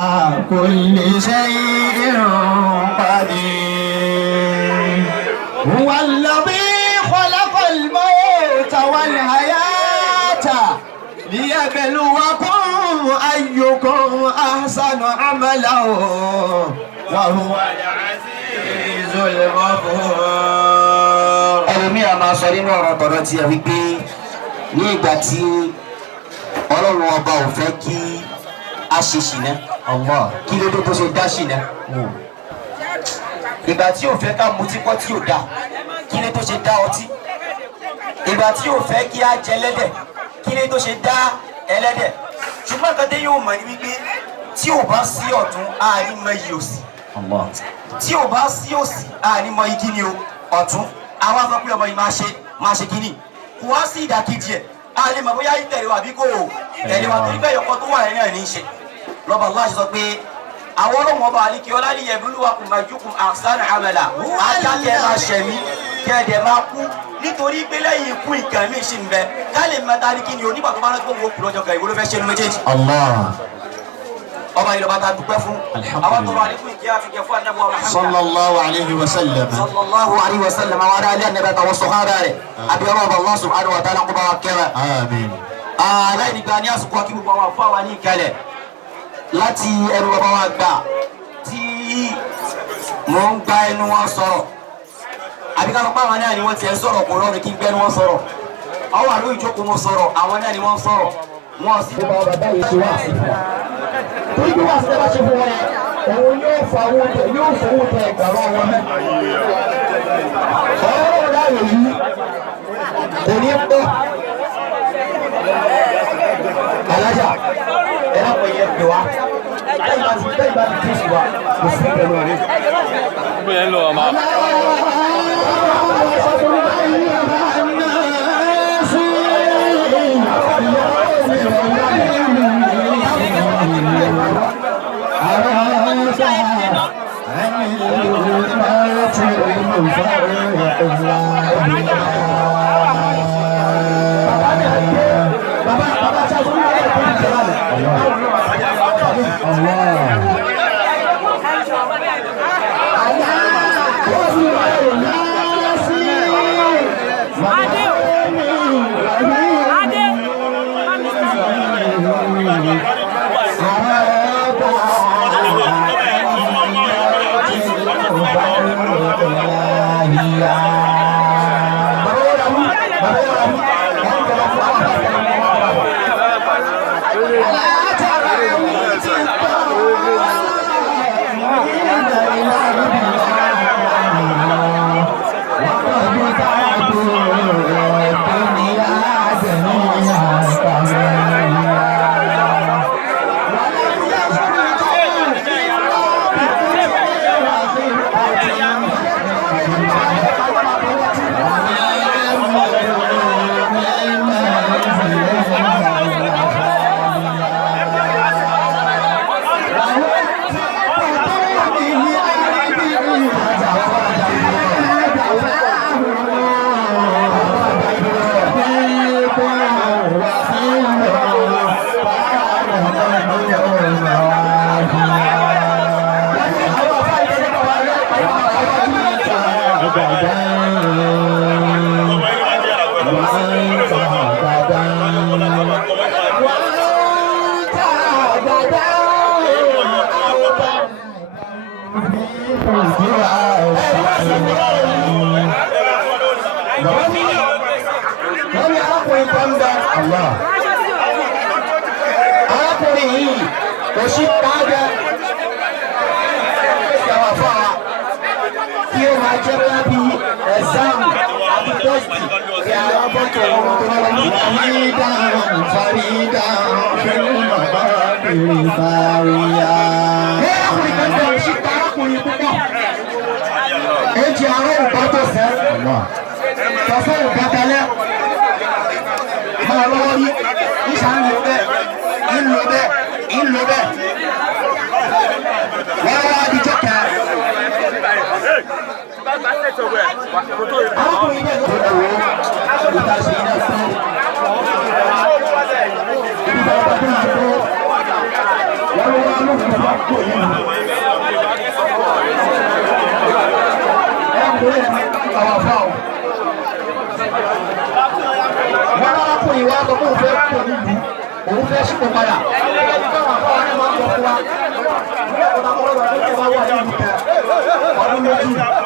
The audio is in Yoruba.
كل شيء قدير هو الذي خلق الموت والحياة ليبلوكم أيكم أحسن عملا وهو العزيز الغفور. ẹlòmíì a máa sọ nínú ọ̀rọ̀ tọ̀rọ̀ tiẹ̀ wípé ní ìgbà tí Ọlọ́run ọba ò fẹ́ kí a ṣe ṣìnà kí ló dé tó ṣe dá ṣìnà ìgbà tí ò fẹ́ ká mutí pọ́ tí ò dá kí ló tó ṣe dá ọtí ìgbà tí ò fẹ́ kí a jẹ ẹlẹ́dẹ̀ kí ló tó ṣe dá ẹlẹ́dẹ̀ ṣùgbọ́n kan tẹ yóò mọ̀ ní wípé tí ò bá sí ọ̀tún àárín mọ iyì òsì tí ò bá sí òsì àárín mọ igi ni o ọ̀tún àwọn afọ pé ọmọ yìí máa ṣe kíní kò wá sí ìdàkejì ẹ̀ a lè mọ̀ bóyá ìtẹ̀lé wa bí kò tẹ̀lé wa torí bẹ́ẹ̀ yọkọ tó wà lẹ́yìn ẹ̀ ní í ṣe lọ́ba Allah sọ pé àwọn ọlọ́mọ ọba àlekí ọlá ní yabluwakum ayyukum ahsanu amala ajákẹ́ máa ṣẹ̀mí kẹ́ẹ̀dẹ̀ máa kú nítorí pé lẹ́yìn ikú nǹkan mi ṣì ń bẹ ká lè mẹ́ta ní kí ni onígbà tó bá rántí owó kù lọ́jọ́ kan ìwé ló fẹ́ ṣe nu méjèèjì. ọba yìí lọ́ba ta dúpẹ́ fún àwọn tó wà ní kún ìkí àfikẹ́ fún anábọ̀ Muhammad sallallahu alayhi wa sallam àwọn ará ilé ànábẹ́ àtàwọn sọ̀hárà rẹ̀ àbí ọlọ́ọ̀bà Allah subhanahu wa ta'ala kó bá wa kẹ́rẹ̀. àmín. aláìnígbà ní àsìkò akí gbogbo àwọn afọ àwọn ní ìkẹlẹ̀ láti ẹnu bàbá wa gbà tí mò ń gba ẹnu wọn sọ̀rọ̀ àbí ká lọ pa àwọn náà ni wọ́n ti ẹ̀ sọ̀rọ̀ kò rọrùn kí n gbẹ́nu wọn sọ̀rọ̀ àwọn àlọ́ ìjókòó mo sọ̀rọ̀ àwọn náà ni wọ́n sọ̀rọ̀ wọn sì. bàbá bàbá yìí ṣe wá sí fún wa torí bí wàá ṣe bá ṣe fún wọn yẹn òun yóò fowó tẹ ẹgbàá wọn mẹ. ọ̀rọ̀ láàyè yìí kò ní pẹ́ alájà ẹ̀rọ kò yẹ pé wa bẹ́ẹ̀ bá ti tí sùn wa kò sí pẹ̀lú rẹ̀. bóyá ń lọ ọmọ. arákùnrin yìí kò sí tájà ìyàwó fún wa kí ó máa jẹ́ bóyá bí ẹ̀sáàmù àti tẹ́sítì kí àwọn bọ́tò ọmọ tó wọ́n ní Farida Farida fẹ́ẹ́ bàbá bèrè Fàríyà. arákùnrin kan bẹ̀rẹ̀ sí ta arákùnrin púpọ̀ èjì àárọ̀ ìbátò sẹ́ tọ́sọ́ ìbátẹ́lẹ̀ máa lọ́wọ́ rí ìṣàlù bẹ́ẹ̀ ìlú bẹ́ẹ̀ wọ́n wá díjọ́ kẹ́. arákùnrin bẹ́ẹ̀ ló ń wò ó ìta sí iná fún ibi bàbá tó ń tó wọ́n wá Ọdún méjì